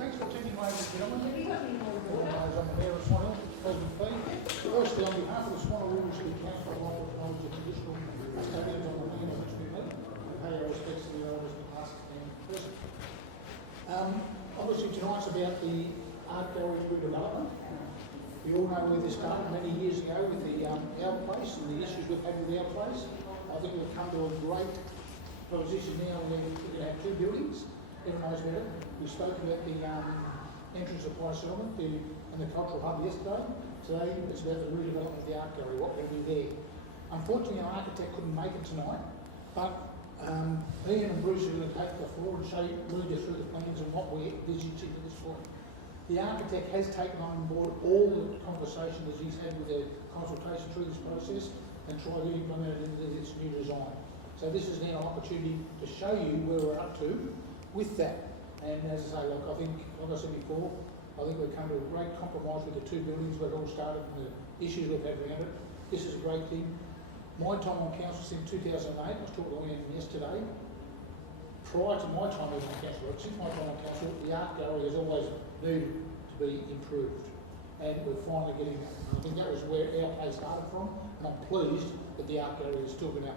Thanks for attending, ladies and gentlemen. I'm the Mayor of Swan Hill, President Fee. Firstly, on behalf of the Swan Hill City Council, I'd like to acknowledge the traditional custodians on the land on which we meet and pay our respects to the elders past and present. Obviously, tonight's about the art gallery redevelopment. We all know where this started many years ago with the our place and the issues we've had with our place. I think we've come to a great position now where we can have two buildings. Everyone knows better. We spoke about the entrance of Price Settlement and the cultural hub yesterday. Today it's about the redevelopment of the art gallery, what will be there. Unfortunately, our architect couldn't make it tonight, but Ian and Bruce are going to take the floor and lead you through the plans and what we're envisaging at this point. The architect has taken on board all the conversation that he's had with the consultation through this process and tried to implement it into this new design. So this is now an opportunity to show you where we're up to with that. And as I say, like I said before, I think we've come to a great compromise with the two buildings where it all started and the issues we've had around it. This is a great thing. My time on council since 2008, I was talking to Ian yesterday. Prior to my time as on council, since my time on council, the art gallery has always needed to be improved. And we're finally getting that. And I think that was where our place started from. And I'm pleased that the art gallery is still going to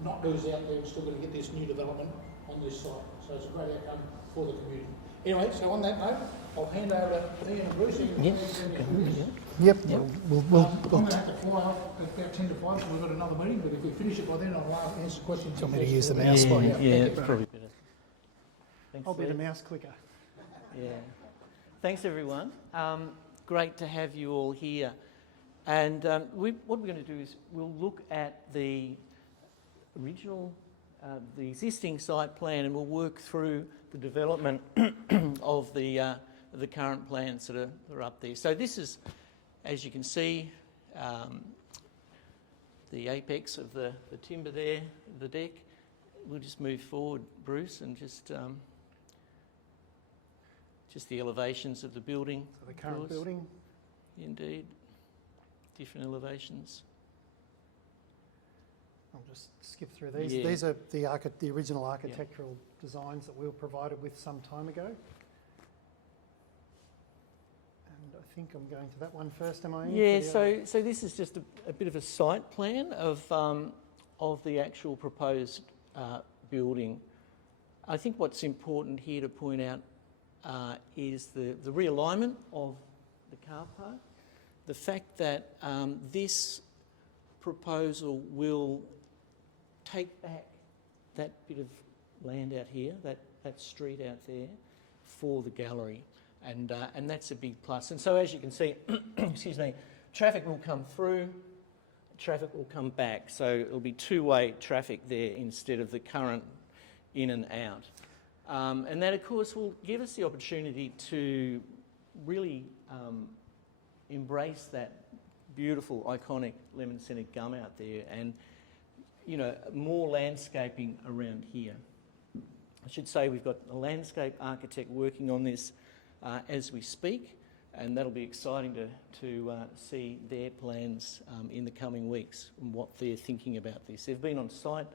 not lose out there and still going to get this new development on this site. So it's a great outcome for the community. Anyway, so on that note, I'll hand over to Ian and Bruce. Yep. We'll I'm going to have to fly off at about 10 to 5, so we've got another meeting, but if we finish it by then, I'll answer questions. Do you want me to use the mouse spot? Yeah, it's probably better. Thanks, I'll be the Steve. mouse clicker. Yeah. Thanks, everyone. Great to have you all here. And what we're going to do is we'll look at the original, the existing site plan, and we'll work through the development of the current plans that are up there. So this is, as you can see, the apex of the timber there, the deck. We'll just move forward, Bruce, and just the elevations of the building. So the current building. Indeed, different elevations. I'll just skip through these. Yeah. These are the original architectural designs that we were provided with some time ago. And I think I'm going to that one first, am I? Yeah, so this is just a bit of a site plan of the actual proposed building. I think what's important here to point out is the realignment of the car park. The fact that this proposal will take back that bit of land out here, that street out there, for the gallery, and that's a big plus. And so, as you can see, excuse me, traffic will come through, traffic will come back. So it'll be two-way traffic there instead of the current in and out. And that, of course, will give us the opportunity to really embrace that beautiful, iconic lemon-scented gum out there, and more landscaping around here. I should say we've got a landscape architect working on this as we speak, and that'll be exciting to see their plans in the coming weeks and what they're thinking about this. They've been on site,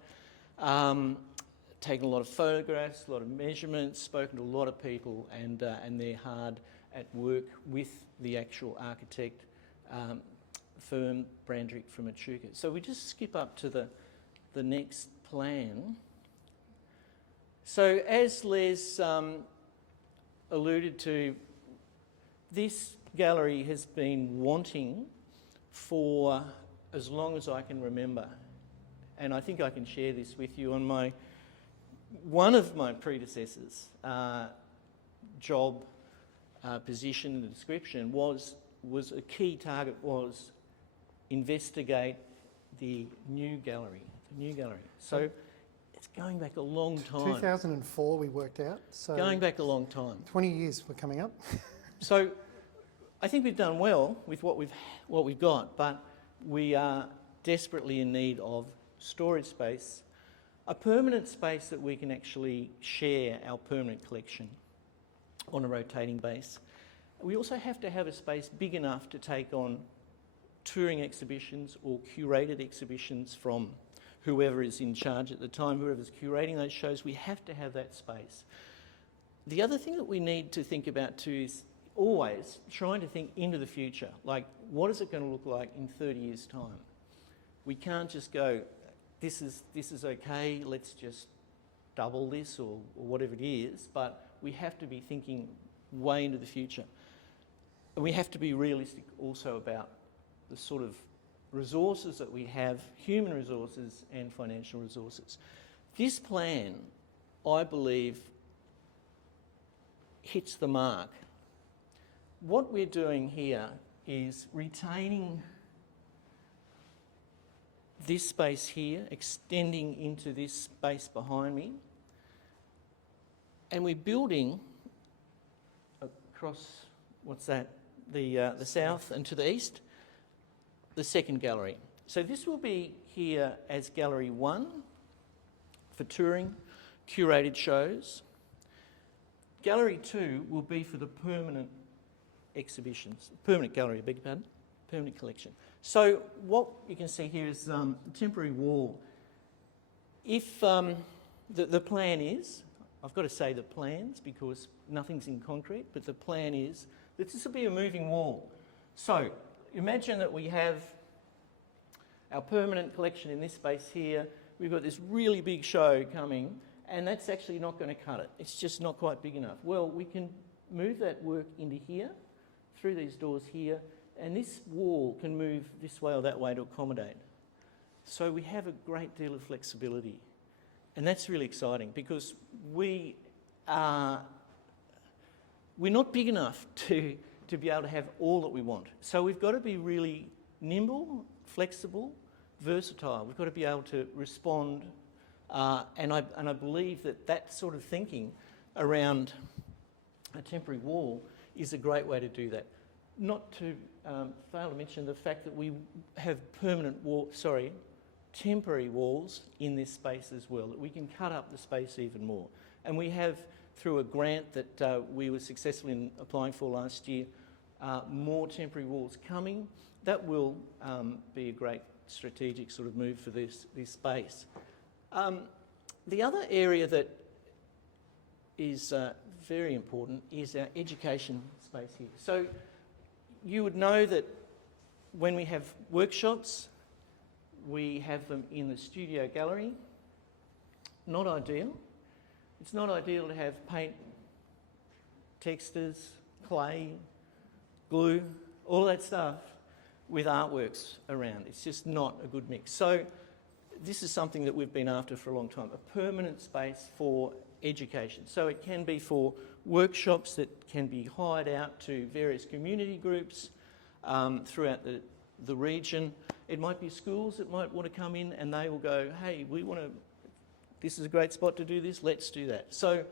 taken a lot of photographs, a lot of measurements, spoken to a lot of people, and they're hard at work with the actual architect firm, Brandrick from Echuca. So we just skip up to the next plan. So as Les alluded to, this gallery has been wanting for as long as I can remember. And I think I can share this with you. On one of my predecessors' job position in the description was a key target was investigate the new gallery. So it's going back a long time. 2004 we worked out. So going back a long time. 20 years were coming up. So I think we've done well with what we've got, but we are desperately in need of storage space, a permanent space that we can actually share our permanent collection on a rotating base. We also have to have a space big enough to take on touring exhibitions or curated exhibitions from whoever is in charge at the time, whoever's curating those shows. We have to have that space. The other thing that we need to think about too is always trying to think into the future. Like, what is it going to look like in 30 years' time? We can't just go, this is okay, let's just double this or whatever it is, but we have to be thinking way into the future. And we have to be realistic also about the sort of resources that we have, human resources and financial resources. This plan, I believe, hits the mark. What we're doing here is retaining this space here, extending into this space behind me, and we're building across, what's that, the south and to the east, the second gallery. So this will be here as Gallery 1 for touring, curated shows. Gallery 2 will be for the permanent exhibitions, permanent gallery, I beg your pardon, permanent collection. So what you can see here is a temporary wall. If the plan is, I've got to say the plans because nothing's in concrete, but the plan is that this will be a moving wall. So imagine that we have our permanent collection in this space here. We've got this really big show coming, and that's actually not going to cut it. It's just not quite big enough. Well, we can move that work into here, through these doors here, and this wall can move this way or that way to accommodate. So we have a great deal of flexibility. And that's really exciting because we're not big enough to be able to have all that we want. So we've got to be really nimble, flexible, versatile. We've got to be able to respond, and I believe that sort of thinking around a temporary wall is a great way to do that. Not to fail to mention the fact that we have temporary walls in this space as well, that we can cut up the space even more. And we have, through a grant that we were successful in applying for last year, more temporary walls coming. That will be a great strategic sort of move for this space. The other area that is very important is our education space here. So you would know that when we have workshops, we have them in the studio gallery. Not ideal. It's not ideal to have paint, textures, clay, glue, all that stuff with artworks around. It's just not a good mix. So this is something that we've been after for a long time, a permanent space for education. So it can be for workshops that can be hired out to various community groups throughout the region. It might be schools that might want to come in and they will go, hey, this is a great spot to do this, let's do that. So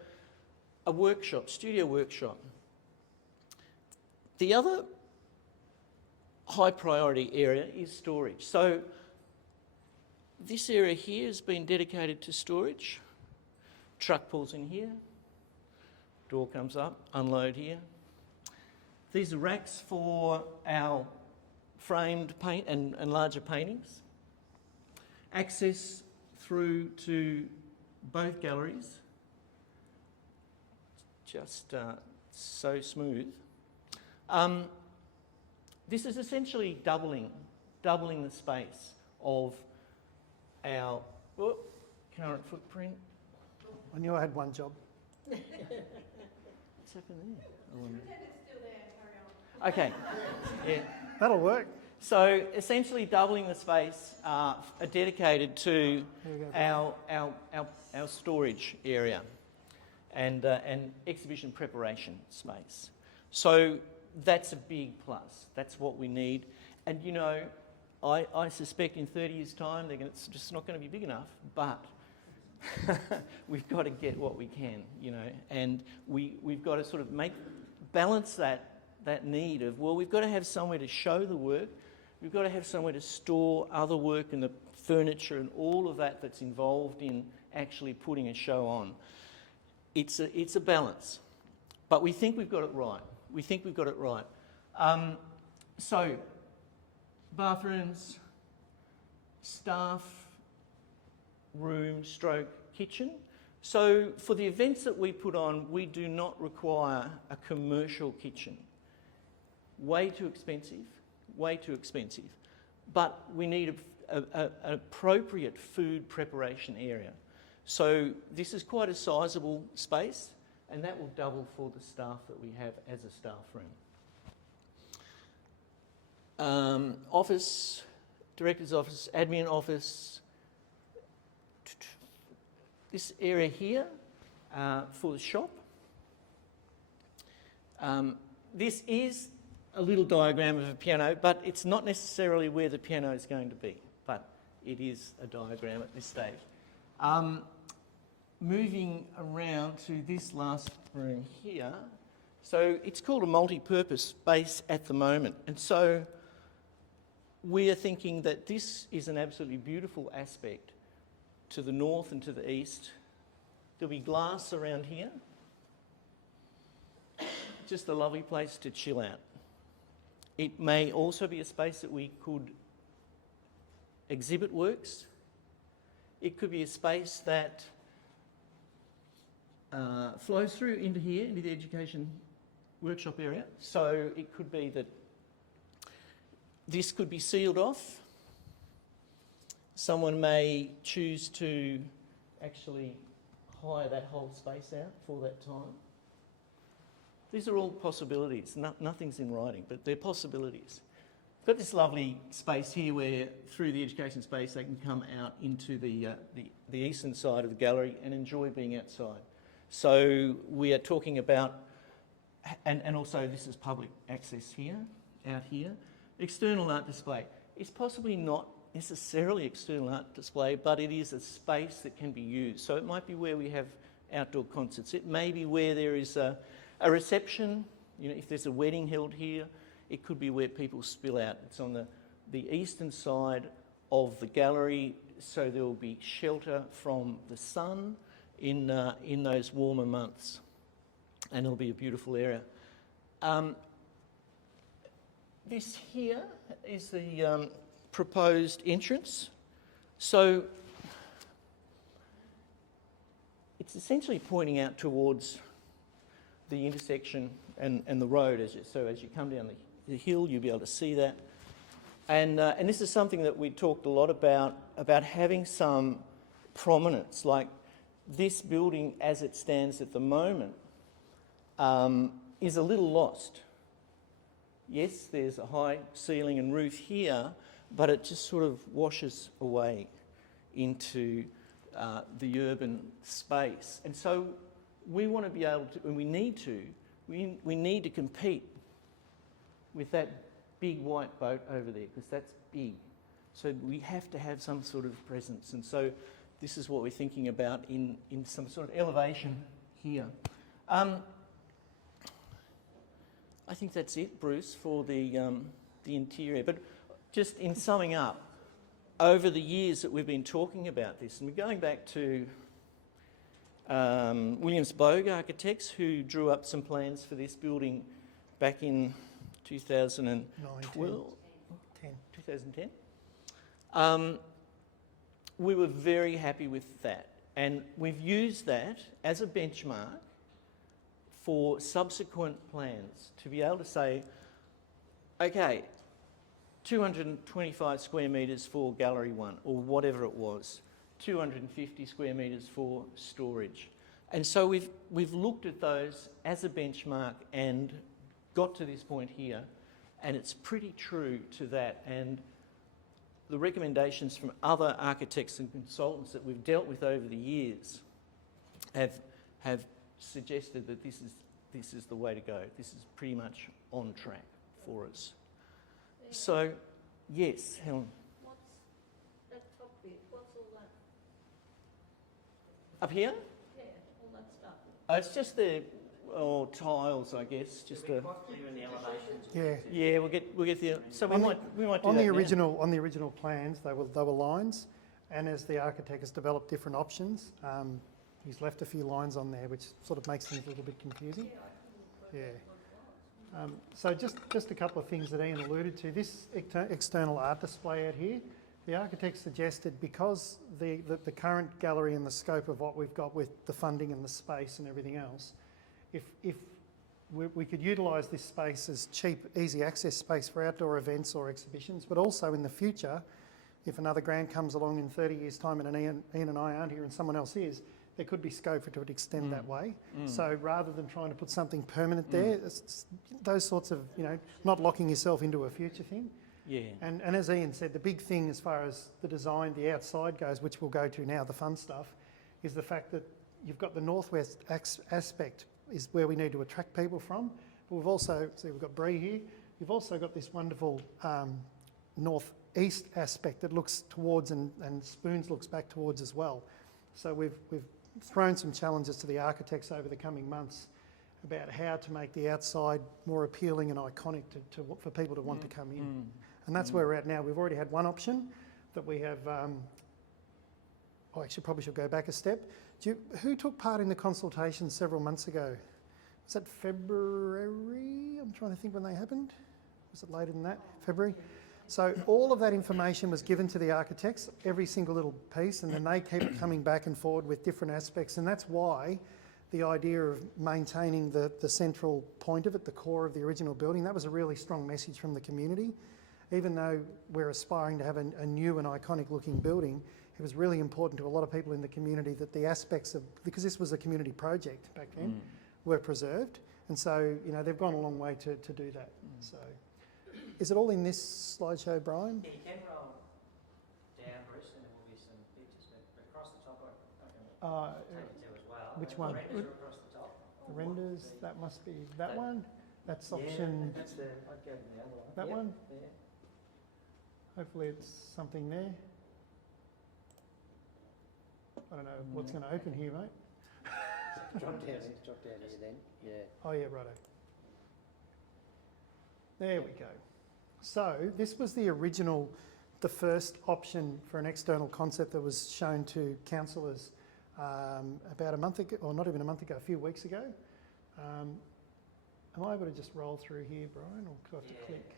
a workshop, studio workshop. The other high priority area is storage. So this area here has been dedicated to storage. Truck pulls in here, door comes up, unload here. These are racks for our framed paint and larger paintings. Access through to both galleries, just so smooth. This is essentially doubling the space of our current footprint. I knew I had one job. What's happened there? I wonder. Okay, yeah. That'll work. So essentially doubling the space dedicated to our storage area and exhibition preparation space. So that's a big plus. That's what we need. And you know, I suspect in 30 years' time it's just not going to be big enough, but we've got to get what we can, you know, and we've got to sort of balance that need of, well, we've got to have somewhere to show the work, we've got to have somewhere to store other work and the furniture and all of that that's involved in actually putting a show on. It's a balance, but we think we've got it right. So, bathrooms, staff room stroke kitchen. So for the events that we put on, we do not require a commercial kitchen. Way too expensive, way too expensive. But we need an appropriate food preparation area. So this is quite a sizable space, and that will double for the staff that we have as a staff room. Office, director's office, admin office. This area here for the shop. This is a little diagram of a piano, but it's not necessarily where the piano is going to be, but it is a diagram at this stage. Moving around to this last room here. So it's called a multi-purpose space at the moment. And so we are thinking that this is an absolutely beautiful aspect to the north and to the east. There'll be glass around here. Just a lovely place to chill out. It may also be a space that we could exhibit works. It could be a space that flows through into here, into the education workshop area. So it could be that this could be sealed off. Someone may choose to actually hire that whole space out for that time. These are all possibilities. Nothing's in writing, but they're possibilities. We've got this lovely space here where, through the education space, they can come out into the eastern side of the gallery and enjoy being outside. So we are talking about, and also this is public access here, out here. External art display. It's possibly not necessarily external art display, but it is a space that can be used. So it might be where we have outdoor concerts. It may be where there is a reception. You know, if there's a wedding held here, it could be where people spill out. It's on the eastern side of the gallery, so there will be shelter from the sun in those warmer months, and it'll be a beautiful area. This here is the proposed entrance. So it's essentially pointing out towards the intersection and the road. So as you come down the hill, you'll be able to see that. And this is something that we talked a lot about having some prominence. Like this building as it stands at the moment is a little lost. Yes, there's a high ceiling and roof here, but it just sort of washes away into the urban space. And so we want to be able to, and we need to compete with that big white boat over there, because that's big. So we have to have some sort of presence. And so this is what we're thinking about in some sort of elevation here. I think that's it, Bruce, for the interior. But just in summing up, over the years that we've been talking about this, and we're going back to Williams-Bogue Architects, who drew up some plans for this building back in 2010. We were very happy with that, and we've used that as a benchmark for subsequent plans to be able to say, okay, 225 square metres for Gallery 1, or whatever it was, 250 square metres for storage. And so we've looked at those as a benchmark and got to this point here, and it's pretty true to that. And the recommendations from other architects and consultants that we've dealt with over the years have suggested that this is the way to go. This is pretty much on track for us. So, yes, Helen. What's that top bit? What's all that? Up here? Yeah, all that stuff. It's just the tiles, I guess. Just a. Yeah. Yeah, we'll get the. So we might do On that the now. original plans, they were lines, and as the architect has developed different options, he's left a few lines on there, which sort of makes things a little bit confusing. Yeah. So just a couple of things that Ian alluded to. This external art display out here The architect suggested, because the current gallery and the scope of what we've got with the funding and the space and everything else, if we could utilise this space as cheap, easy access space for outdoor events or exhibitions, but also in the future, if another grant comes along in 30 years' time and Ian and I aren't here and someone else is, there could be scope for it to extend that way. So rather than trying to put something permanent there, it's those sorts of, not locking yourself into a future thing. Yeah. And as Ian said, the big thing as far as the design, the outside goes, which we'll go to now, the fun stuff, is the fact that you've got the northwest aspect is where we need to attract people from. But we've also, see we've got Bree here, you've also got this wonderful northeast aspect that looks towards and Spoons looks back towards as well. So we've thrown some challenges to the architects over the coming months about how to make the outside more appealing and iconic for people to want to come in. And that's where we're at now. We've already had one option that we have, actually probably should go back a step. Who took part in the consultation several months ago? Was that February? I'm trying to think when they happened. Was it later than that? February? So all of that information was given to the architects, every single little piece, and then they keep coming back and forward with different aspects. And that's why the idea of maintaining the central point of it, the core of the original building, that was a really strong message from the community. Even though we're aspiring to have a new and iconic looking building, it was really important to a lot of people in the community that the aspects of, because this was a community project back then, were preserved. And so, they've gone a long way to do that. So, is it all in this slideshow, Brian? Yeah, you can roll down, Bruce, and there will be some pictures, but across the top I can take it to as well. Which The one? renders are across the top. The renders, that must be that one? That's option, Yeah, that's I'd go to the other one. that Yep, one? Yeah. Hopefully it's something there. I don't know what's going to open here, mate. Drop down here then, yeah. Oh yeah, righto. There we go. So this was the original, the first option for an external concept that was shown to councillors about a month ago, or not even a month ago, a few weeks ago. Am I able to just roll through here, Brian, or do I have to click?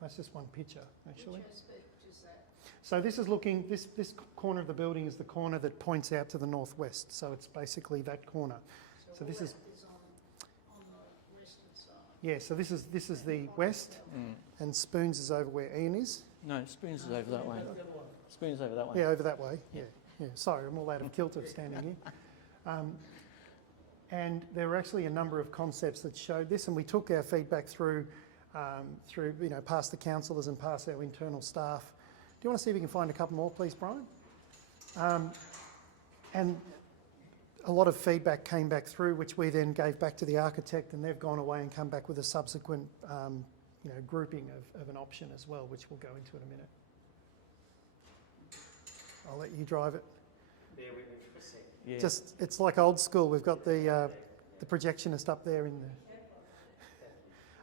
That's just one picture, actually. Which aspect is that? So this is looking, this corner of the building is the corner that points out to the northwest. So it's basically that corner. So this is on the western side. yeah. So this is the west, and Spoons is over where Ian is. No, Spoons is over that way. Spoons is over that way. Yeah, over that way. Yeah, yeah. Sorry, I'm all out of kilter standing here. And there were actually a number of concepts that showed this, and we took our feedback through past the councillors and past our internal staff. Do you want to see if we can find a couple more, please, Brian? And a lot of feedback came back through, which we then gave back to the architect, and they've gone away and come back with a subsequent, grouping of an option as well, which we'll go into in a minute. I'll let you drive it. Bear with me for a second. Yeah. Just, it's like old school. We've got the projectionist up there in there.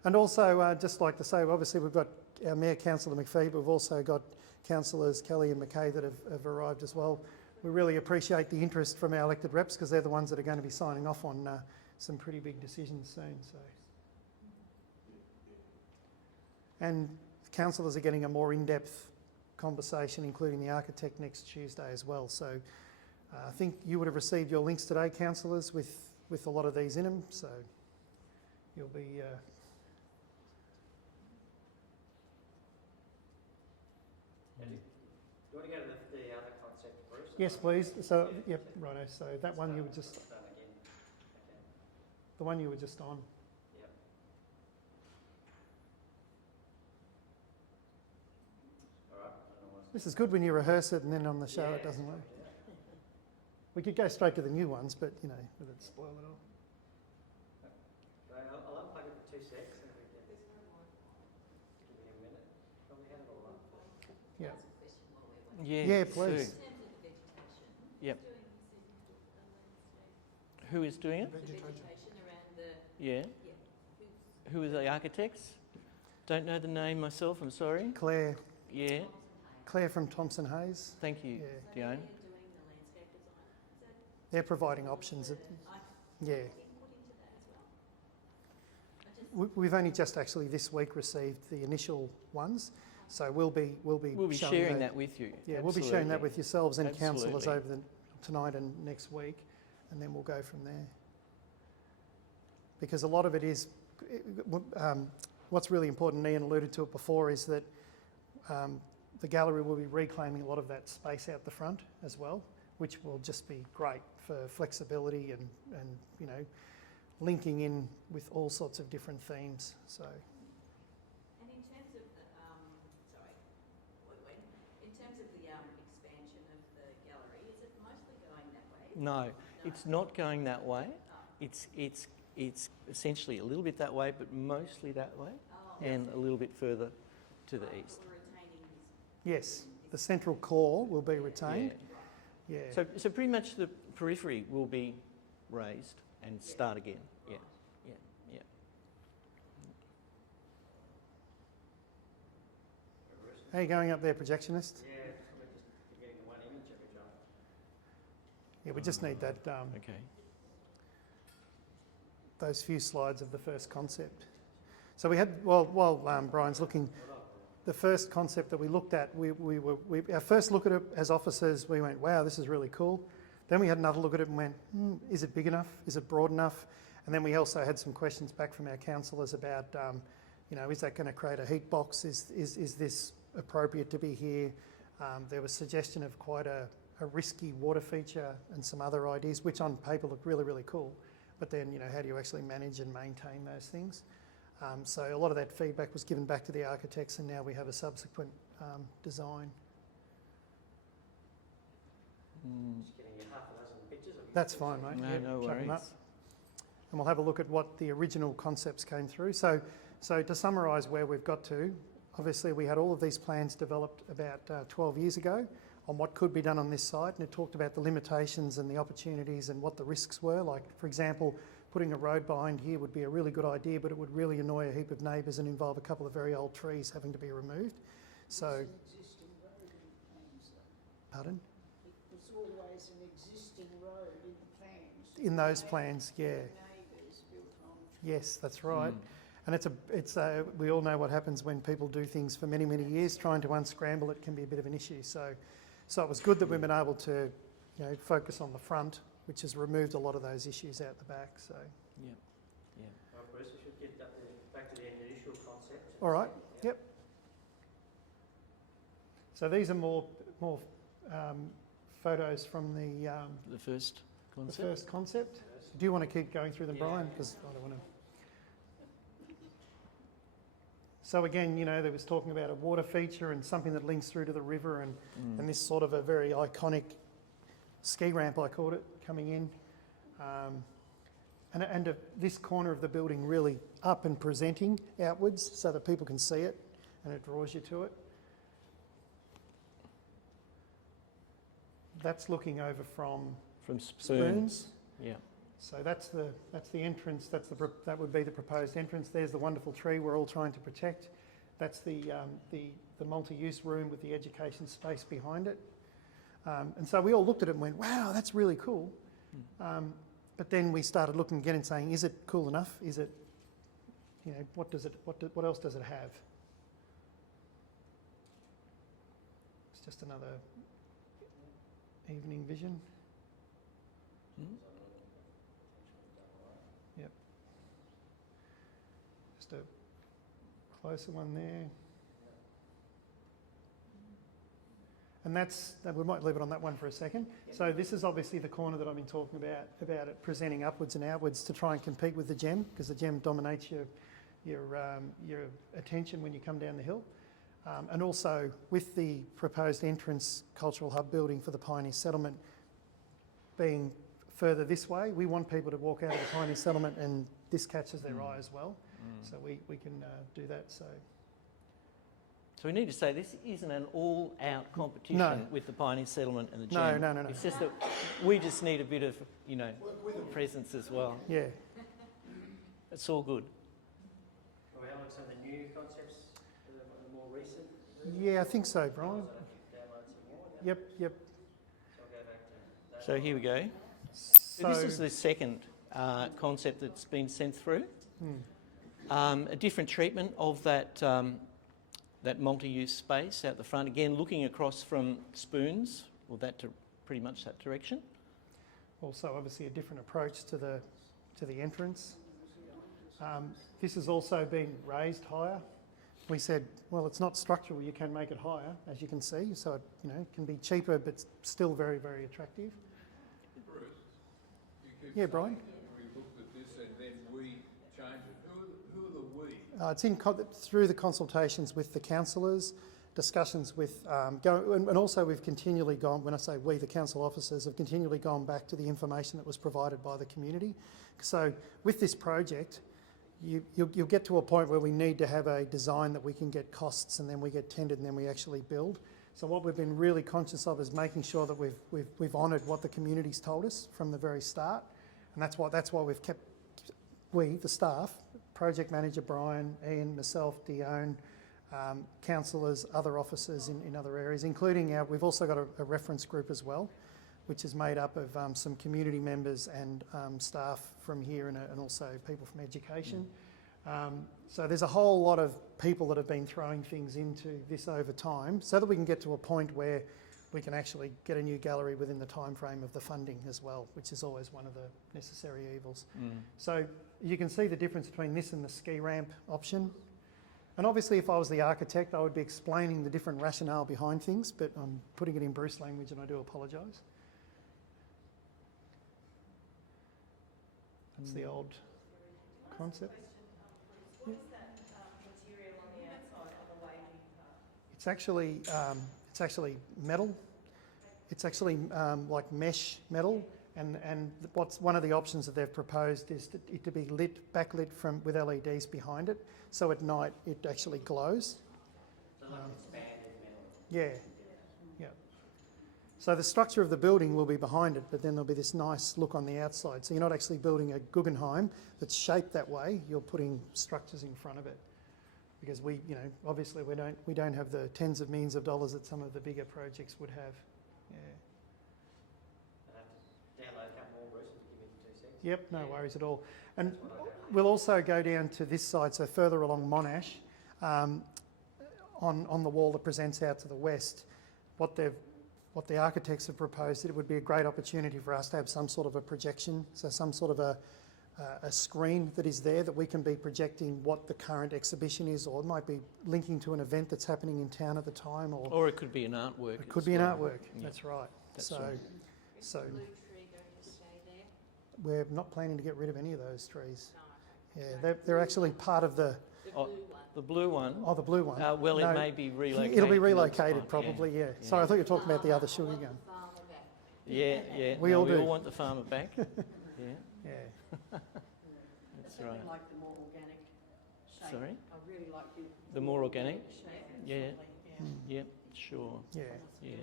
And also, just like to say, obviously we've got our Mayor, Councillor McPhee, but we've also got Councillors Kelly and McKay that have arrived as well. We really appreciate the interest from our elected reps because they're the ones that are going to be signing off on some pretty big decisions soon. So, and councillors are getting a more in-depth conversation, including the architect, next Tuesday as well. So I think you would have received your links today, councillors, with a lot of these in them. So you'll be... Do you want to go to the other concept, Bruce? Yes, please. So, yep, righto. So that one you were just, Done again. Okay. the one you were just on. Yep. All right. I don't know what's... This is good when you rehearse it and then on the show it doesn't work. Yeah. We could go straight to the new ones, but would it spoil it all? I'll unplug it for 2 secs and we can give it a minute. Probably had it all up. Yeah. Yeah, Yeah, please. Sue. In terms of the vegetation, Yep. who's doing the landscape? Who is doing it? The vegetation around the, Yeah. Who are the architects? Don't know the name myself, I'm sorry. Claire Yeah, from Thompson Hayes. thank you, Yeah. Dione. doing the landscape design. Is They're providing options. that Yeah. input into that as well? We've only just actually this week received the initial ones. So we'll be showing sharing that with you. Yeah, we'll be sharing that Absolutely. with yourselves and councillors Absolutely. over tonight and next week, and then we'll go from there. Because a lot of it is, what's really important, Ian alluded to it before, is that the gallery will be reclaiming a lot of that space out the front as well, which will just be great for flexibility and you know, linking in with all sorts of different themes. So. And in terms of the, in terms of the expansion of the gallery, is it mostly going that way? No, it's not going that way. It's essentially a little bit that way, but mostly that way, and a little bit further to the east. We're retaining this. Yes, the central core will be retained. Yeah. So pretty much the periphery will be raised and start again. Yeah. How are you going up there, projectionist? Yeah, we're just getting one image every time. Yeah, we just need that Okay. those few slides of the first concept. So we had, while Brian's looking, the first concept that we looked at, our first look at it as officers, we went, wow, this is really cool. Then we had another look at it and went, is it big enough? Is it broad enough? And then we also had some questions back from our councillors about, you know, is that going to create a heat box? Is this appropriate to be here? There was suggestion of quite a risky water feature and some other ideas, which on paper look really, really cool. But then, you know, how do you actually manage and maintain those things? So a lot of that feedback was given back to the architects, and now we have a subsequent design. Just getting you half a dozen pictures of you. That's fine, mate. No, Yep, no chuck 'em worries. up. And we'll have a look at what the original concepts came through. So to summarise where we've got to, obviously we had all of these plans developed about 12 years ago on what could be done on this site, and it talked about the limitations and the opportunities and what the risks were. Like, for example, putting a road behind here would be a really good idea, but it would really annoy a heap of neighbours and involve a couple of very old trees having to be removed. So, pardon? It was always an existing road in the plans. In those plans, yeah. Neighbours built on. Yes, that's right. And we all know what happens when people do things for many, many years. Trying to unscramble it can be a bit of an issue. So it was good that we've been able to, you know, focus on the front, which has removed a lot of those issues out the back. So, Well, Bruce, we should get back to the initial concept. all right, yep. So these are more photos from the first concept. first concept. Do you want to keep going through them, Brian? Because I don't want to. So again, you know, there was talking about a water feature and something that links through to the river, and this sort of a very iconic ski ramp, I called it, coming in. And this corner of the building really up and presenting outwards so that people can see it and it draws you to it. That's looking over from Spoons. Yeah. So that's the entrance. That would be the proposed entrance. There's the wonderful tree we're all trying to protect. That's the multi-use room with the education space behind it. And so we all looked at it and went, "Wow, that's really cool." But then we started looking again and saying, "Is it cool enough? Is it, you know, what else does it have?" It's just another evening vision. Yep. Just a closer one there. And we might leave it on that one for a second. So this is obviously the corner that I've been talking about it presenting upwards and outwards to try and compete with the gem, because the gem dominates your attention when you come down the hill. And also with the proposed entrance cultural hub building for the Pioneer Settlement being further this way, we want people to walk out of the Pioneer Settlement and this catches their eye as well. So we can do that. So we need to say this isn't an all-out competition with the Pioneer Settlement and the gem. No. It's just that we just need a bit of, you know, presence as well. Yeah. It's all good. Will we have some of the new concepts, the more recent? Yeah, I think so, Brian. Download some more? Yep. So I'll go back to that. So here we go. So This is the second concept that's been sent through. A different treatment of that that multi-use space out the front, again looking across from Spoons, or pretty much that direction. Also, obviously, a different approach to the entrance. This has also been raised higher. We said, well, it's not structural, you can make it higher, as you can see, so it, can be cheaper, but still very, very attractive. Bruce, you keep Yeah, Brian? saying we looked at this and then we changed it. Who are the we? It's through the consultations with the councillors, discussions with, and also we've continually gone, when I say we, the council officers, have continually gone back to the information that was provided by the community. So with this project, you'll get to a point where we need to have a design that we can get costs, and then we get tendered, and then we actually build. So what we've been really conscious of is making sure that we've honoured what the community's told us from the very start, and that's why we've kept, the staff, project manager Brian, Ian, myself, Dione, councillors, other officers in other areas, including we've also got a reference group as well, which is made up of some community members and staff from here and also people from education. So there's a whole lot of people that have been throwing things into this over time so that we can get to a point where we can actually get a new gallery within the time frame of the funding as well, which is always one of the necessary evils. So you can see the difference between this and the ski ramp option. And obviously, if I was the architect, I would be explaining the different rationale behind things, but I'm putting it in Bruce language and I do apologise. That's the old concept. What is that material on the outside of the waving part? It's actually metal. It's actually like mesh metal, and what's one of the options that they've proposed is it to be backlit with LEDs behind it, so at night it actually glows. So like expanded metal. Yeah. So the structure of the building will be behind it, but then there'll be this nice look on the outside. So you're not actually building a Guggenheim that's shaped that way. You're putting structures in front of it, because obviously we don't have the tens of millions of dollars that some of the bigger projects would have. Yeah. I'll have to download a couple more, Bruce, to give me the 2 seconds. Yep, no worries at all. And we'll also go down to this side, so further along Monash, on the wall that presents out to the west. What the architects have proposed, it would be a great opportunity for us to have some sort of a projection, so some sort of a screen that is there that we can be projecting what the current exhibition is, or it might be linking to an event that's happening in town at the time, Or it could be an artwork. it could be an artwork. Yeah. That's right. That's so, right. so Is the blue tree going to stay there? we're not planning to get rid of any of those trees. No. Yeah, they're actually part of the. The blue one. The blue one. Oh, the blue one. Well, No, it may be relocated. It'll be to another relocated spot, probably. Yeah. Yeah. Sorry, I thought you were talking about the other sugar gun. Yeah. We No, all we do. all want the farmer back. Yeah, Yeah. that's I really right. like the more organic shape. Sorry? I really like The more organic? shape. Yeah. Yeah. Yep, sure. Yeah. Yeah.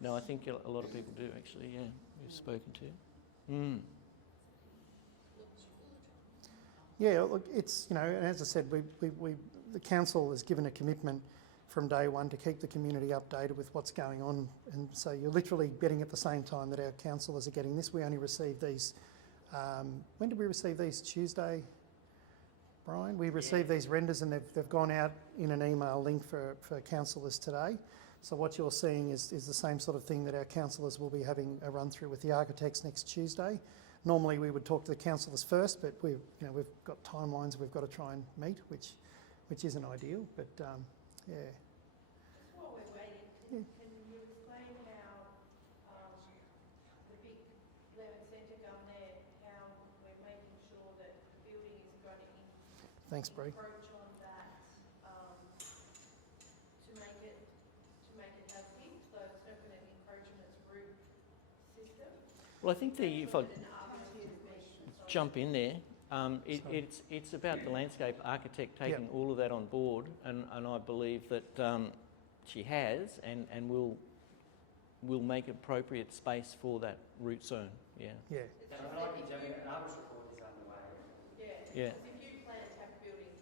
No, I think a lot of people do actually. Yeah, we've spoken to. Yeah, look, it's, and as I said, the council has given a commitment from day one to keep the community updated with what's going on, and so you're literally getting at the same time that our councillors are getting this. We only received these, when did we receive these? Tuesday, Brian? We received these renders and they've gone out in an email link for councillors today. So what you're seeing is the same sort of thing that our councillors will be having a run through with the architects next Tuesday. Normally we would talk to the councillors first, but we've got timelines we've got to try and meet, which isn't ideal, but yeah. While we're waiting, can you explain how the big Lemon Centre gone there, how we're making sure that the building isn't going to Thanks, Bree. encroach on that to make it have width, so it's not going to encroach on its roof system? Well, I think if I jump in there, it's about the landscape architect taking all of that on board, and I believe that she has and will make appropriate space for that root zone. Yeah. Yeah. So I can tell you an arborist report is underway. Yeah. Because if you plan to have a building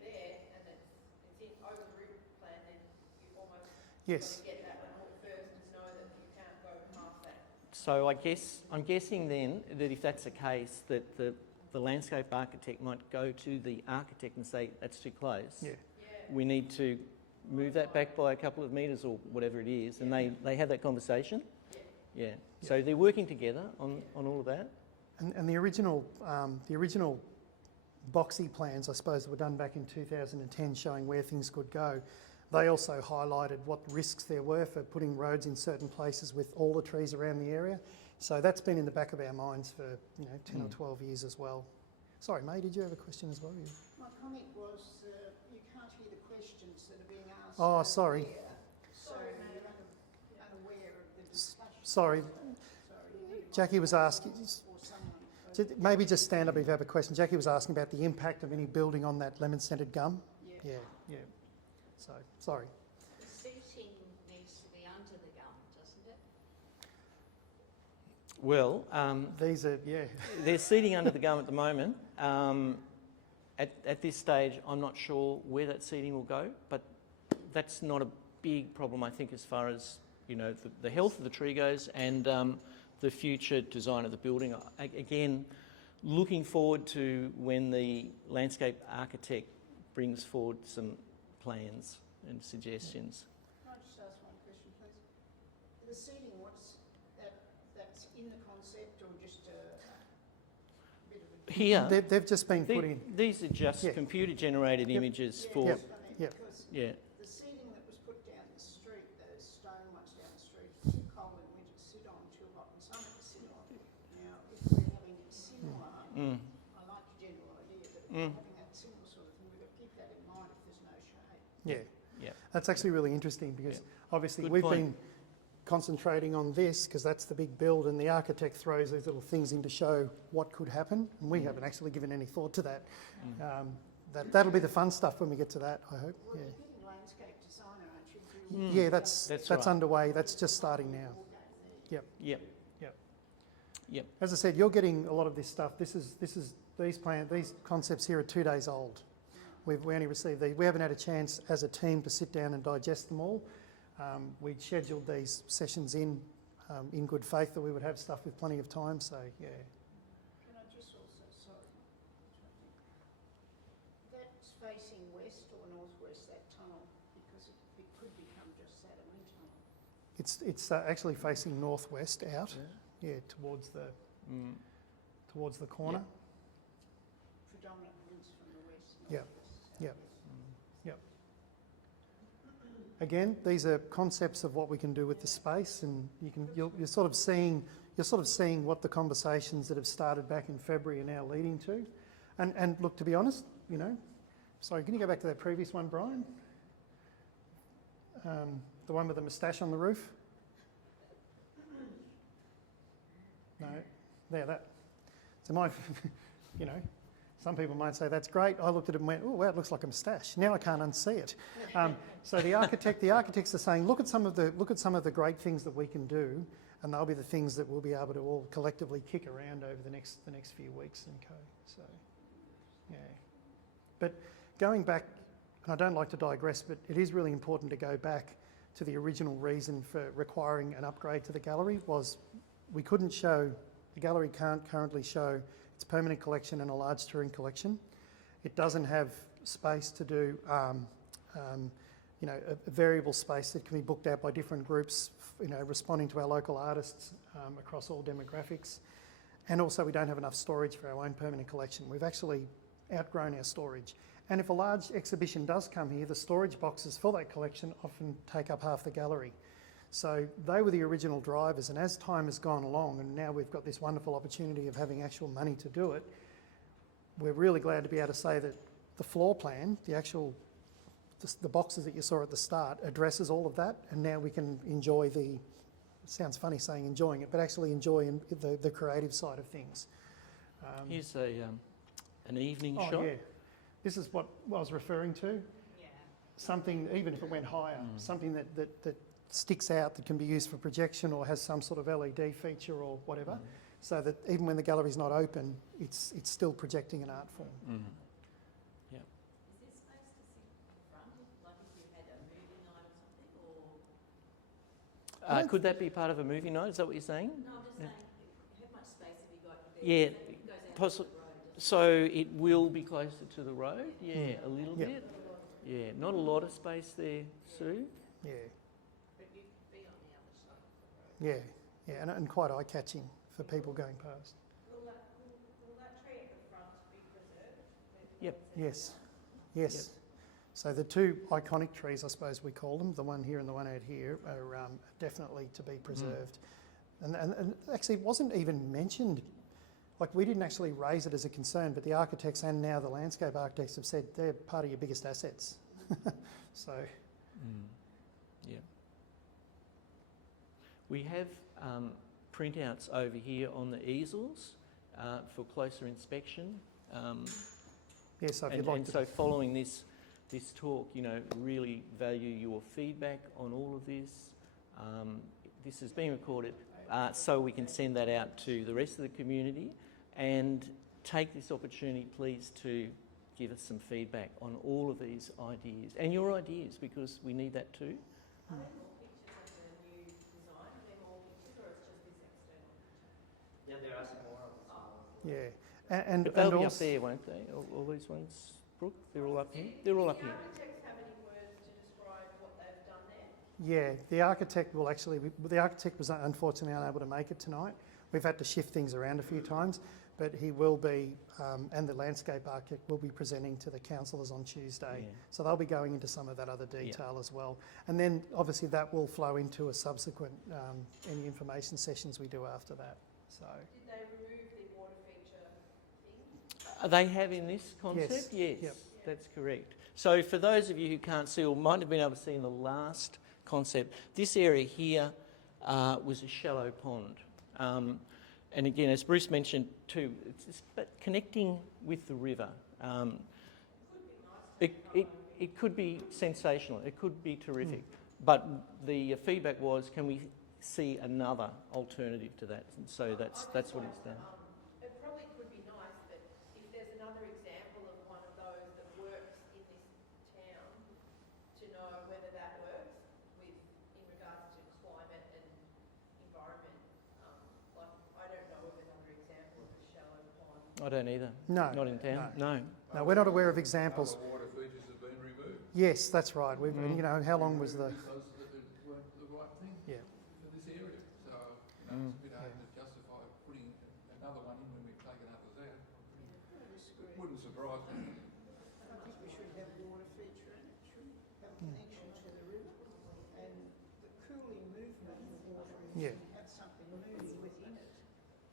there and it's in over the roof plan, then you almost Yes. got to get that report first to know that you can't go past that. So I'm guessing then that if that's the case, that the landscape architect might go to the architect and say that's too close. Yeah. We need to move that back by a couple of metres or whatever it is, and they have that conversation. Yeah. So they're working together on all of that. And the original boxy plans, I suppose, that were done back in 2010 showing where things could go. They also highlighted what risks there were for putting roads in certain places with all the trees around the area. So that's been in the back of our minds for 10 or 12 years as well. Sorry, May, did you have a question as well? My comment was you can't hear the questions that are being asked. Oh, sorry. Here, so you're unaware of the discussion. Sorry, Jackie was asking. Or someone. Maybe just stand up if you have a question. Jackie was asking about the impact of any building on that lemon-scented gum. Yeah. Yeah. So, sorry. The seating needs to be under the gum, doesn't it? Well, These are, they're seating under the gum at the moment. At this stage, I'm not sure where that seating will go, but that's not a big problem, I think, as far as the health of the tree goes and the future design of the building. Again, looking forward to when the landscape architect brings forward some plans and suggestions. Can I just ask one question, please? The seating, that's in the concept or just a bit of a... Here, they've just been put in. these are just computer-generated images for... Yep. Yep. Because Yeah. the seating that was put down the street, those stone ones down the street, it's too cold in winter to sit on, too hot in summer to sit on. Now, if we're having similar, I like the general idea, but if we're having that similar sort of thing, we've got to keep that in mind if there's no shade. Yeah. That's actually really interesting because obviously Good we've point. been concentrating on this because that's the big build and the architect throws these little things in to show what could happen and we haven't actually given any thought to that. That'll be the fun stuff when we get to that, I hope. Well, Yeah. you're getting landscape designer, aren't you? Yeah, that's right. underway. That's just starting now. Yep. Yep. Yep. Yep. As I said, you're getting a lot of this stuff. These concepts here are 2 days old. We only received these. We haven't had a chance as a team to sit down and digest them all. We'd scheduled these sessions in good faith that we would have stuff with plenty of time. So yeah. Can I just also, sorry, that's facing west or northwest, that tunnel, because it could become just that, a wind tunnel. It's actually facing northwest out. Yeah, towards the corner. Predominant winds from the west. Yeah. northwest, Yeah. southwest. Yep. Again, these are concepts of what we can do with the space, and you're sort of seeing what the conversations that have started back in February are now leading to. And look, to be honest, sorry, can you go back to that previous one, Brian? The one with the moustache on the roof? No, that. So some people might say that's great. I looked at it and went, oh wow, it looks like a moustache. Now I can't unsee it. So the architects are saying, look at some of the great things that we can do, and they'll be the things that we'll be able to all collectively kick around over the next few weeks and co. So, yeah. But going back, and I don't like to digress, but it is really important to go back to the original reason for requiring an upgrade to the gallery was the gallery can't currently show its permanent collection and a large touring collection. It doesn't have space to do, a variable space that can be booked out by different groups, responding to our local artists across all demographics. And also we don't have enough storage for our own permanent collection. We've actually outgrown our storage. And if a large exhibition does come here, the storage boxes for that collection often take up half the gallery. So they were the original drivers, and as time has gone along, and now we've got this wonderful opportunity of having actual money to do it, we're really glad to be able to say that the floor plan, the boxes that you saw at the start, addresses all of that, and now we can enjoy it sounds funny saying enjoying it, but actually enjoy the creative side of things. Here's an evening shot. Yeah. This is what I was referring to. Yeah. Something, even if it went higher, something that sticks out that can be used for projection or has some sort of LED feature or whatever, so that even when the gallery's not open, it's still projecting an art form. Yeah. Is there space to sit in front, like if you had a movie night or something, or? Could that be part of a movie night? Is that what you're saying? No, I'm just saying, how much space have you got there? Yeah, It goes out to the road, doesn't it? So it will be closer to the road, a little Yeah. bit. Yeah, not a lot of space there, Sue. Yeah, But you could be on the other side of the road. yeah, and quite eye-catching for people going past. Will that tree at the front be preserved? Yep. Yes, yes. So the two iconic trees, I suppose we call them, the one here and the one out here, are definitely to be preserved. And actually, it wasn't even mentioned. Like, we didn't actually raise it as a concern, but the architects and now the landscape architects have said they're part of your biggest assets. So, Yeah. We have printouts over here on the easels for closer inspection. yeah, so if you'd like to... So following this talk, you know, really value your feedback on all of this. This has been recorded so we can send that out to the rest of the community, and take this opportunity, please, to give us some feedback on all of these ideas and your ideas, because we need that too. Are there more pictures of the new design? Are there more pictures, or it's just this external picture? Yeah, there are some more of them. Yeah, and But they'll be up also... there, won't they? All these ones, Brooke? They're all up here? They're all up Do here. the architects have any words to describe what they've done there? Yeah, the architect will actually... The architect was unfortunately unable to make it tonight. We've had to shift things around a few times, but he will be, and the landscape architect will be presenting to the councillors on Tuesday. Yeah. So they'll be going into some of that other detail as well. And then obviously that will flow into a subsequent, any information sessions we do after that. So, Did they remove the water feature thing? They have in this concept? Yes, Yep. that's correct. So for those of you who can't see or might have been able to see in the last concept, this area here was a shallow pond. And again, as Bruce mentioned too, it's just, but connecting with the river. It could be sensational, it could be terrific, but the feedback was, can we see another alternative to that? And so that's what it's done. It probably could be nice, but if there's another example of one of those that works in this town, to know whether that works with, in regards to climate and environment. Like, I don't know of another example of a shallow pond. I don't either. No, Not in town. No. no, we're not aware of examples. Other water features have been removed. Yes, that's right. We've, you know, how long was the... Because it weren't the right thing Yeah. for this area. So, you know, it's a bit hard to justify putting another one in when we've taken others out. It wouldn't surprise me. I think we should have a water feature and it should have a connection to the river. And the cooling movement of water, if Yeah. you have something moving within it,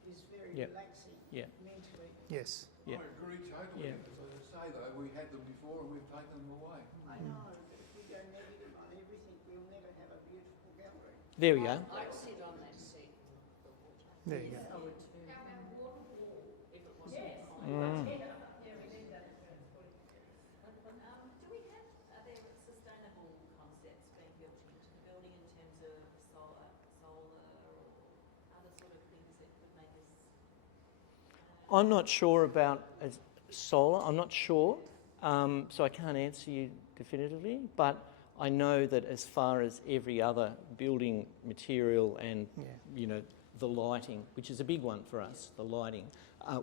is very Yep. relaxing Yeah. mentally. Yes. Yeah. I agree totally. Yeah. As I say though, we had them before and we've taken them away. I know, but if we go negative on everything, we'll never have a beautiful gallery. There we go. I'd sit on that seat. There you go. I would too. If it wasn't Yes. behind. Yeah, we need that as well. Do we have, are there sustainable concepts being built into the building in terms of solar or other sort of things that could make us? I'm not sure about solar. I'm not sure, so I can't answer you definitively. But I know that as far as every other building material and you know the lighting, which is a big one for us, the lighting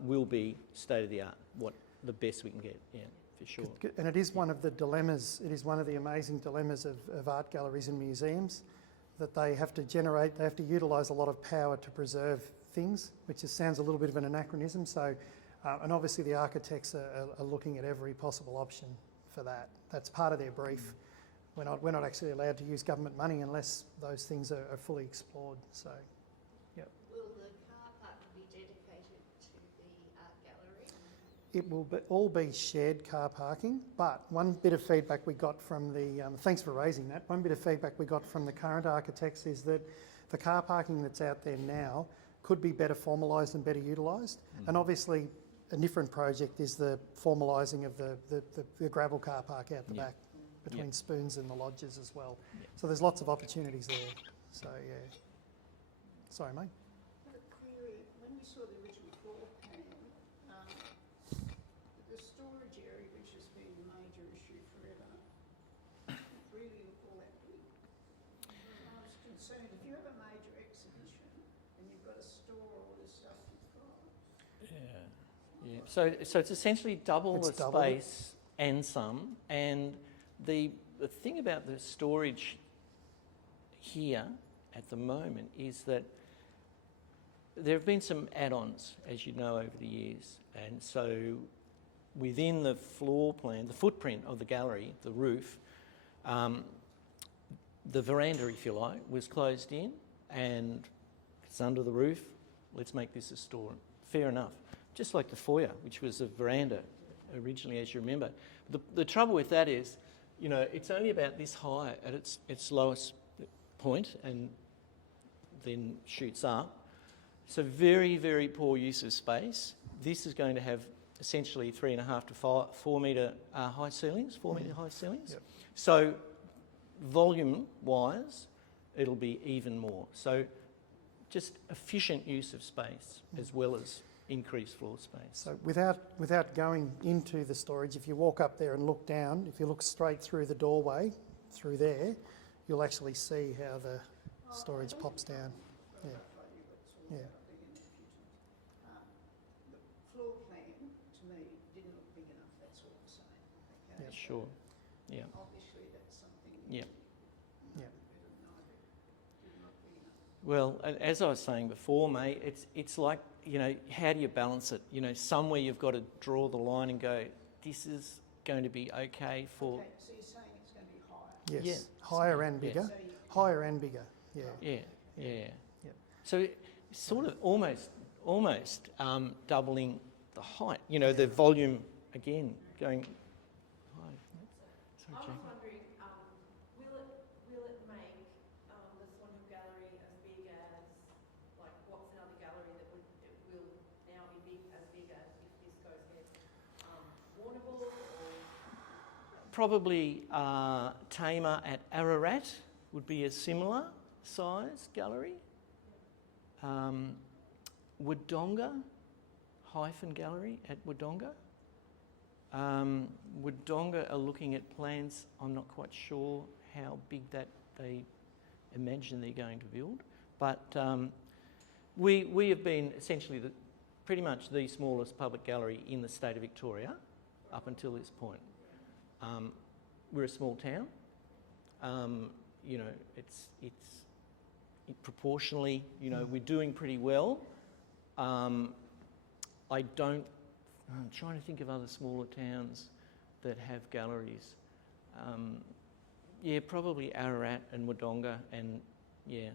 will be state of the art. What the best we can get, yeah, for sure. And it is one of the dilemmas, it is one of the amazing dilemmas of art galleries and museums, that they have to utilise a lot of power to preserve things, which sounds a little bit of an anachronism. So, and obviously the architects are looking at every possible option for that. That's part of their brief. We're not actually allowed to use government money unless those things are fully explored. So, yep. Will the car park be dedicated to the art gallery? It will all be shared car parking, but one bit of feedback we got from the, thanks for raising that, one bit of feedback we got from the current architects is that the car parking that's out there now could be better formalised and better utilised. And obviously a different project is the formalising of the gravel car park out the back between Spoons and the lodges as well. So there's lots of opportunities there. So yeah. Sorry, mate. But query, when we saw the original floor plan, the storage area, which has been a major issue forever, didn't really look all that big. I was concerned, if you have a major exhibition and you've got to store all this stuff you've got, Yeah. So it's essentially double It's the double it. space and some, and the thing about the storage here at the moment is that there have been some add-ons, as you know, over the years, and so within the floor plan, the footprint of the gallery, the roof, the veranda, if you like, was closed in, and it's under the roof. Let's make this a store. Fair enough. Just like the foyer, which was a veranda originally, as you remember. The trouble with that is, you know, it's only about this high at its lowest point, and then shoots up. So very, very poor use of space. This is going to have essentially 3.5 to 4 metre high ceilings, 4 metre high ceilings. Yep. So volume-wise, it'll be even more. So just efficient use of space as well as increased floor space. So without going into the storage, if you walk up there and look down, if you look straight through the doorway, through there, you'll actually see how the storage pops down. Yeah. Yeah. The floor plan, to me, didn't look big enough, that's all I'm saying. Okay? Yeah, Sure. Yeah. Obviously, that's something. Yeah. Yeah. Better than I do. Didn't look big enough. Well, as I was saying before, mate, it's like, you know, how do you balance it? You know, somewhere you've got to draw the line and go, this is going to be okay for... Okay, so you're saying it's going to be higher? Yes. Yeah. Higher and Yes. bigger. So you- Higher and bigger. Yeah. Yeah, yeah. Yep. So it's sort of almost doubling the height. You know, the volume again going high. Sorry, I was Jackie. wondering, will it make the Swan Hill Gallery as big as, like, what's another gallery that will now be as big as if this goes ahead? Warrnambool or? Probably Tamer at Ararat would be a similar size gallery. Wodonga, Hyphen Gallery at Wodonga. Wodonga are looking at plans. I'm not quite sure how big that they imagine they're going to build, but we have been essentially pretty much the smallest public gallery in the state of Victoria up until this point. We're a small town. You know, it's proportionally, you know, we're doing pretty well. I'm trying to think of other smaller towns that have galleries. Yeah, probably Ararat and Wodonga, and yeah,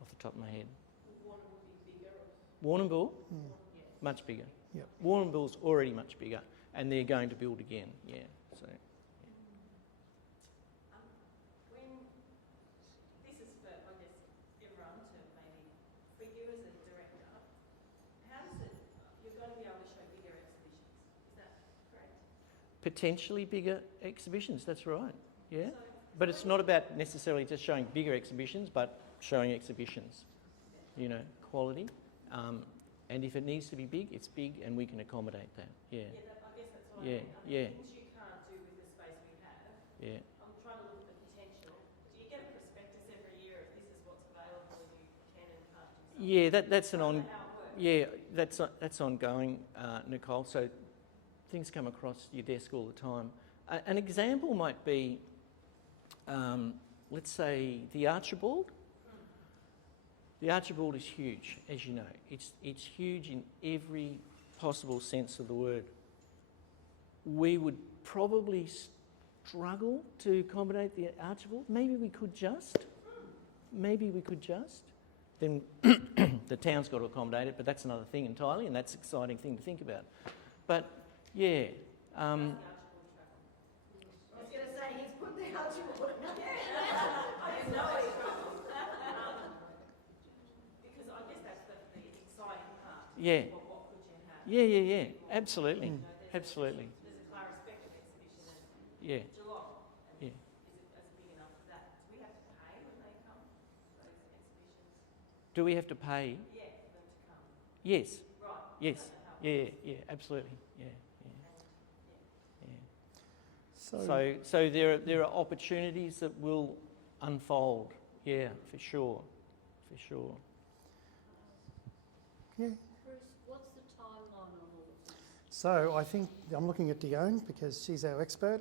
off the top of my head. Will Warrnambool be bigger? Warrnambool, much bigger. Yep. Warrnambool's already much bigger, and they're going to build again. Yeah, so. When, this is for, I guess, everyone to maybe, for you as a director, how does it, you're going to be able to show bigger exhibitions, is that correct? Potentially bigger exhibitions, that's right, yeah. So, But it's not about necessarily just showing bigger exhibitions, but showing exhibitions, you know, quality. And if it needs to be big, it's big, and we can accommodate that, yeah. I guess that's what Yeah, I mean. yeah. Things you can't do with the space we have, Yeah. I'm trying to look at the potential. Do you get a prospectus every year if this is what's available and you can and can't do something? Yeah, that's an Is on. that how it works? Yeah, that's ongoing, Nicole. So things come across your desk all the time. An example might be, let's say, the Archibald. The Archibald is huge, as you know. It's huge in every possible sense of the word. We would probably struggle to accommodate the Archibald. Maybe we could just. Then the town's got to accommodate it, but that's another thing entirely, and that's an exciting thing to think about. But yeah, I was going to say, he's put the Archibald. I didn't know it. Because I guess that's the exciting part. yeah, What could you have? yeah. Absolutely, You know, absolutely. There's a Clara Spectrum exhibition at Yeah, Geelong. And Yeah. Is it big enough for that? Do we have to pay when they come, those exhibitions? do we have to pay? Yeah, for them to come. Yes, Right. yes, I don't know how it yeah, absolutely, yeah. So, So there are opportunities that will unfold. Yeah, for sure. yeah. Bruce, what's the timeline on all of this? So I think I'm looking at Dione because she's our expert.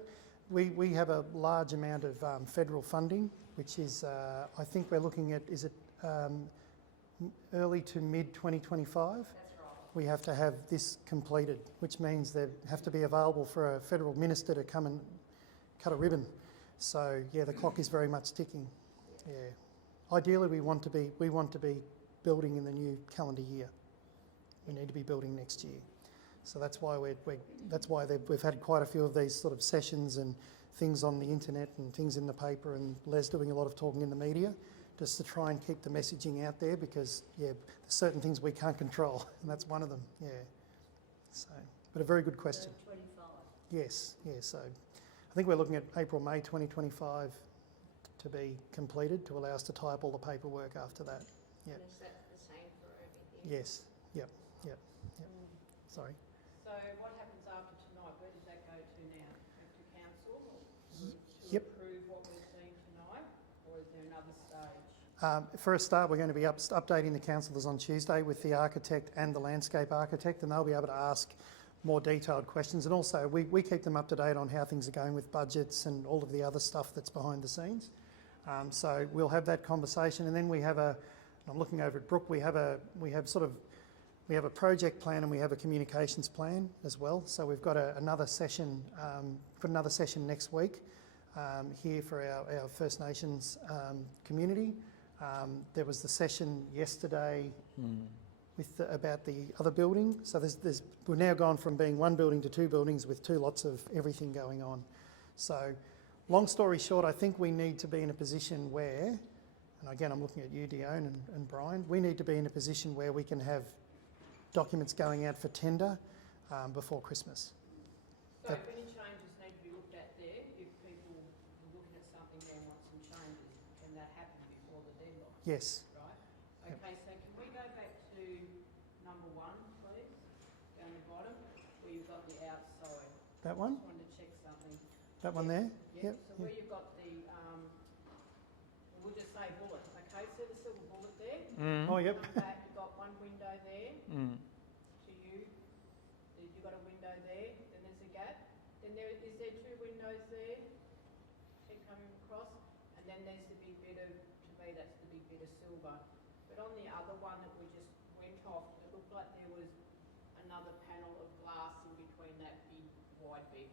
we have a large amount of federal funding, which is, I think we're looking at, is it early to mid 2025? That's right. We have to have this completed, which means they have to be available for a federal minister to come and cut a ribbon. So yeah, the clock is very much ticking. Yeah, ideally we want to be building in the new calendar year. We need to be building next year. So that's why we've had quite a few of these sort of sessions and things on the internet and things in the paper, and Les doing a lot of talking in the media, just to try and keep the messaging out there, because yeah, there's certain things we can't control, and that's one of them. Yeah. So, but a very good question. 25. Yes. Yeah. So, I think we're looking at April, May 2025 to be completed, to allow us to tie up all the paperwork after that. Yeah. And is that the same for everything? Yes. Yep. Sorry. So what happens after tonight? Where does that go to now? Back to council to Yep. approve what we're seeing tonight, or is there another stage? For a start, we're going to be updating the councillors on Tuesday with the architect and the landscape architect, and they'll be able to ask more detailed questions. And also, we keep them up to date on how things are going with budgets and all of the other stuff that's behind the scenes. So we'll have that conversation, and then we have I'm looking over at Brooke. We have a project plan and we have a communications plan as well. So we've got another session, next week here for our First Nations community. There was the session yesterday about the other building. So we've now gone from being one building to two buildings with two lots of everything going on. So long story short, I think we need to be in a position where, and again I'm looking at you, Dione and Brian, we need to be in a position where we can have documents going out for tender before Christmas. So if any changes need to be looked at there, if people are looking at something there and want some changes, can that happen before the deadline? Yes. Right? Okay, so can we go back to number 1, please, down the bottom, where you've got the outside. That one? Just wanted to check something. That one there? Yep. So where you've got the, we'll just say bullet, okay, so the silver bullet there. Oh, yep. Come back, you've got one window there. To you, you've got a window there, then there's a gap. Then is there 2 windows there? Keep coming across, and then there's the big bit of, to me that's the big bit of silver. But on the other one that we just went off, it looked like there was another panel of glass in between that big wide bit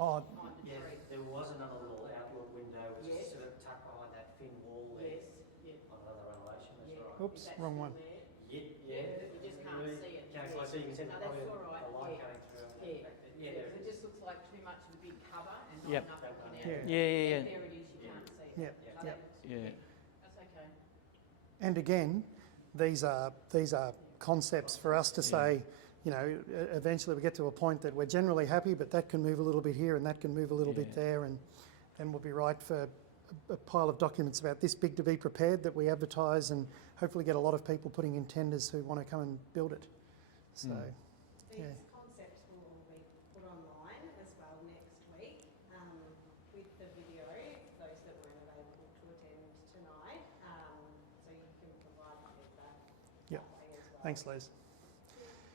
Oh, behind the Yeah, tree. there was another little outlook window which Yes. is sort of tucked behind that thin wall there Yes, yeah, on another elevation, that's yeah. right. Oops, Is that wrong still one. there? Yeah. You just can't see it. Can't quite see, you can see No, probably that's all right, a light yeah. going through. Yeah. Yeah, there It it is. just looks like too much of a big cover and not Yep. enough looking out. Yeah. Yeah. There it is, you can't see it. Yeah. No, Yeah. Yeah. That's okay. and again, these are concepts for us to say, you know, eventually we get to a point that we're generally happy, but that can move a little bit here and that can move a little bit there, and then we'll be right for a pile of documents about this big to be prepared that we advertise and hopefully get a lot of people putting in tenders who want to come and build it. So, These yeah. concepts will all be put online as well next week with the video, those that weren't available to attend tonight, so you can provide feedback Yep. that way as well. Thanks, Les.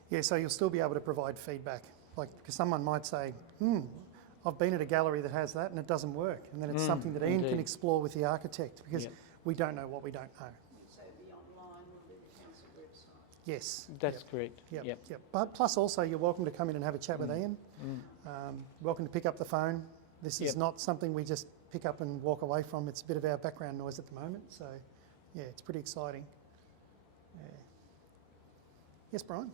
Yeah, so you'll still be able to provide feedback. Like, because someone might say, I've been at a gallery that has that and it doesn't work. And then it's something that Ian can indeed. explore with the architect, because Yep. we don't know what we don't know. So it'll be online on the council website. Yes. That's correct. Yep. But plus also, you're welcome to come in and have a chat with Ian. Welcome to pick up the phone. This is Yep. not something we just pick up and walk away from. It's a bit of our background noise at the moment. So, yeah, it's pretty exciting. Yeah. Yes, Brian?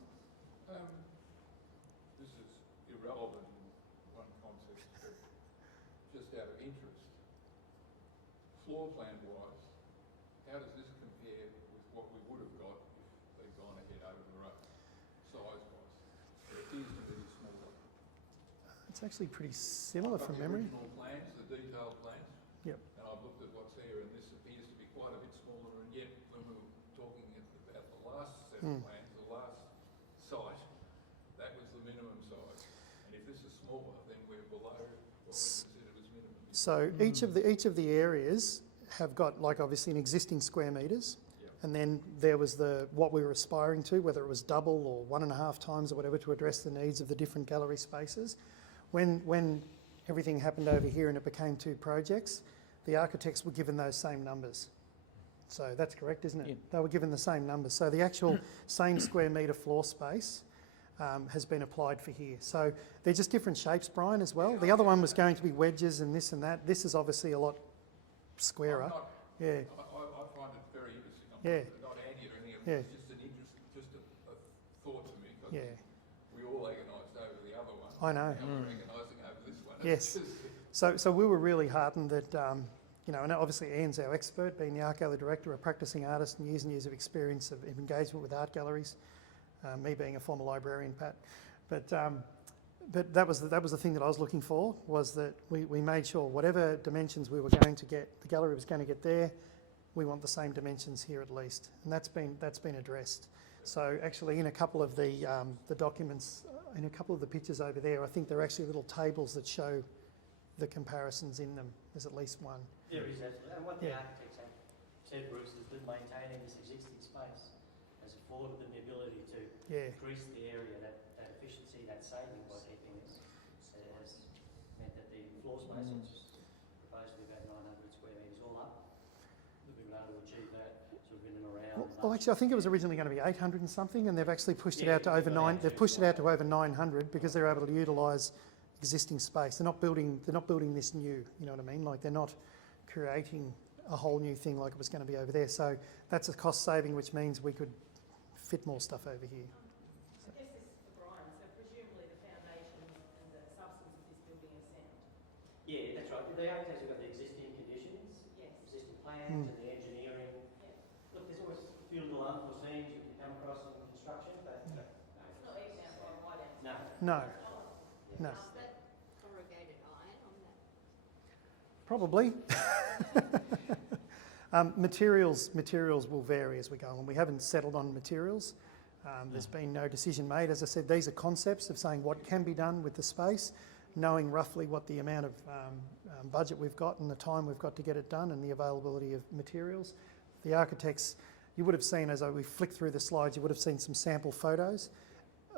This is irrelevant in one context, but just out of interest, floor plan wise, how does this compare with what we would have got if they'd gone ahead over the road, size wise? It appears to be smaller. It's actually pretty similar from The memory. original plans, the detailed plans. Yep. And I've looked at what's there, and this appears to be quite a bit smaller, and yet when we were talking about the last set of plans, the last site, that was the minimum size. And if this is smaller, then we're below what we considered as minimum. So each of the areas have got, like, obviously an existing square metres, and then there was what we were aspiring to, whether it was double or 1.5 times or whatever, to address the needs of the different gallery spaces. When everything happened over here and it became 2 projects, the architects were given those same numbers. So that's correct, isn't it? Yeah. They were given the same numbers. So the actual same square metre floor space has been applied for here. So they're just different shapes, Brian, as well. The other one was going to be wedges and this and that. This is obviously a lot squarer. Yeah. I find it very interesting. I'm not anti or anything. Yeah. It's just an interest, just a thought to me, because Yeah. we all agonised over the other one. I know. Now we're agonising over this one. Yes. It's just- So we were really heartened that, and obviously Ian's our expert, being the art gallery director, a practising artist and years and years of experience of engagement with art galleries, me being a former librarian, Pat. But that was the thing that I was looking for, was that we made sure whatever dimensions we were going to get, the gallery was going to get there, we want the same dimensions here at least. And that's been addressed. So actually in a couple of the documents, in a couple of the pictures over there, I think there are actually little tables that show the comparisons in them. There's at least one. There is absolutely, and what the Yeah. architects have said, Bruce, is that maintaining this existing space has afforded them the ability to Yeah. increase the area, that efficiency, that saving by keeping this. It has meant that the floor space, which is supposed to be about 900 square metres all up, we've been able to achieve that sort of in and around. Well, actually, I think it was originally going to be 800 and something, and they've actually pushed it Yeah, out to over they've got 9. They've pushed it out to to over 900 because they're able to utilise existing space. They're not building this new. You know what I mean? Like, they're not creating a whole new thing like it was going to be over there. So that's a cost saving, which means we could fit more stuff over here. I guess this is for Brian, so presumably the foundations and the substance of this building are sound. Yeah, that's right. The architects have got the existing conditions, Yes. existing plans Mm. and the engineering. Yeah. Look, there's always a few little unforeseens you can come across in construction, but It's not even out by white out. no. No, no, Is that corrugated iron on that? probably. Materials will vary as we go on. We haven't settled on materials. There's been no decision made. As I said, these are concepts of saying what can be done with the space, knowing roughly what the amount of budget we've got and the time we've got to get it done and the availability of materials. The architects, you would have seen as we flicked through the slides, you would have seen some sample photos.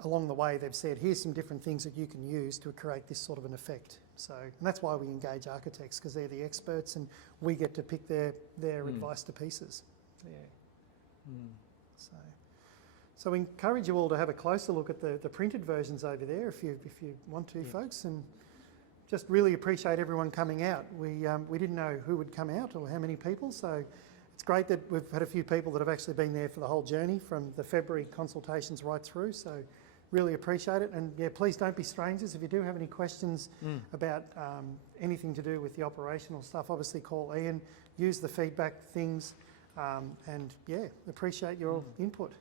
Along the way, they've said, here's some different things that you can use to create this sort of an effect. So, and that's why we engage architects, because they're the experts and we get to pick their advice to pieces. Yeah. So we encourage you all to have a closer look at the printed versions over there if you want to, folks, and just really appreciate everyone coming out. We didn't know who would come out or how many people, so it's great that we've had a few people that have actually been there for the whole journey from the February consultations right through, so really appreciate it. And yeah, please don't be strangers. If you do have any questions about anything to do with the operational stuff, obviously call Ian, use the feedback things, and yeah, appreciate your input.